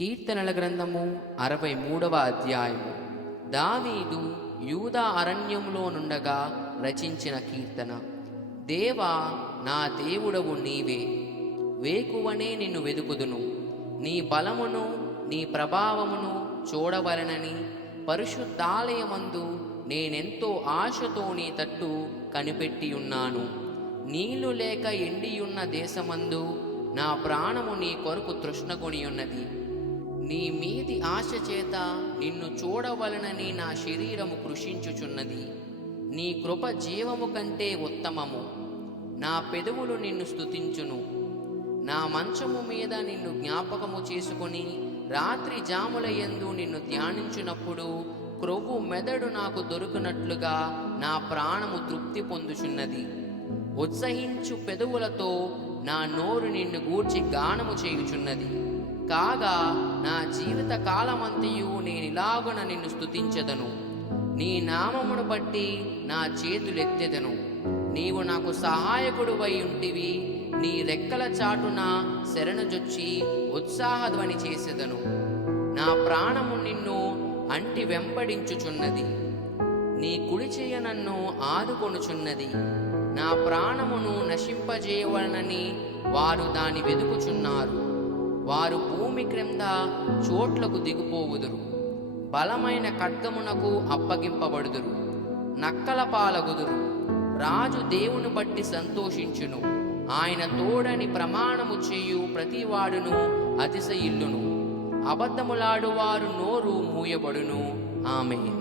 కీర్తనల గ్రంథము 63వ అధ్యాయము. దావీదు యూదా అరణ్యములో నుండగా రచించిన కీర్తన. దేవా, నా దేవుడవు నీవే, వేకువనే నిన్ను వెదుకుదును. నీ బలమును నీ ప్రభావమును చూడవలనని పరిశుద్ధాలయమందు నేనెంతో ఆశతో నీ తట్టు కనిపెట్టియున్నాను. నీళ్లు లేక ఎండియున్న దేశమందు నా ప్రాణము నీ కొరకు తృష్ణగొనియున్నది. నీ మీది ఆశ చేత నిన్ను చూడవలనని నా శరీరము కృషించుచున్నది. నీ కృప జీవము కంటే ఉత్తమము. నా పెదవులు నిన్ను స్తుతించును. నా మంచము మీద నిన్ను జ్ఞాపకము చేసుకొని రాత్రి జాములయందు నిన్ను ధ్యానించునప్పుడు క్రొవ్వు మెదడు నాకు దొరుకునట్లుగా నా ప్రాణము తృప్తి పొందుచున్నది. ఉత్సహించు పెదవులతో నా నోరు నిన్ను గూర్చి గానము చేయుచున్నది. కాగా నా జీవిత కాలమంతయు నేనిలాగున నిన్ను స్తుతించెదను. నీ నామమును బట్టి నా చేతులెత్తెదను. నీవు నాకు సహాయకుడువై ఉంటివి. నీ రెక్కల చాటున శరణుజొచ్చి ఉత్సాహధ్వని చేసెదను. నా ప్రాణము నిన్ను అంటి వెంబడించుచున్నది. నీ కుడిచెయ్య నన్ను ఆదుకొనుచున్నది. నా ప్రాణమును నశింపజేయవలనని వారు దాని వెదుకుచున్నారు. వారు భూమి క్రింద చోట్లకు దిగిపోవుదురు. బలమైన ఖడ్గమునకు అప్పగింపబడుదురు. నక్కల పాలగుదురు. రాజు దేవుని బట్టి సంతోషించును. ఆయన తోడని ప్రమాణము చేయు ప్రతివాడును అతిశయిల్లును. అబద్ధములాడువారు నోరు మూయబడును. ఆమేన్.